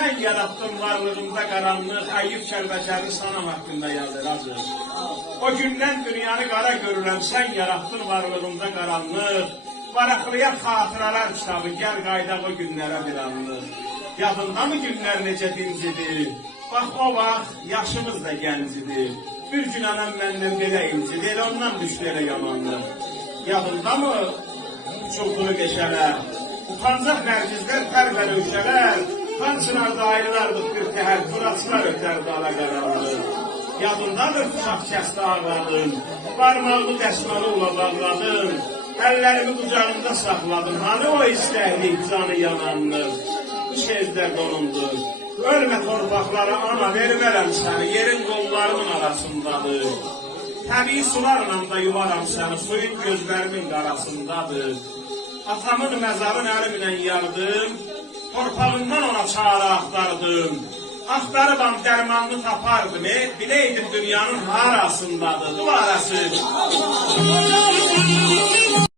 Sen yarattın varlığımda karanlık, Eyüp Kəlbəcəri sanam hakkında yazır hazır. O gündən dünyanı qara görürəm, sen yarattın varlığımda karanlık. Varaqlıya xatıralar kitabı, gel qaydaq o günlərə bir anlıq. Yadında mı günlər necə dincidir? Bax o vaxt yaşımız da gəncidir. Bir gün anam məndən belə incidir, ondan düşdü elə yamanlıq. Yadında mı uçulduğu meşələr? Utancaq nərgizlər, pərvər övşələr, Tançılarda ayrılardık bir təhər, Fıraçlar ötərdi ala qaranlıq. Yadındadır bıçaq kəsdi ağladın, parmağını dəsmalı ula bağladın, əllərimi qucağında saxladım, hani o istəklik, canı yamanlıq. Bu sözlər donundur, ölmə torpaqlara ana vermərəm səni, yerin qollarımın arasındadır. Təbii sularla da yuvaram səni, suyun gözlərimin qarasındadır. Atamın məzarın əlimlə yardım, torpağından ona çağrı axtardım. Axtarıbam dərmanını tapardım, biləydim dünyanın harasındadır, duvarası.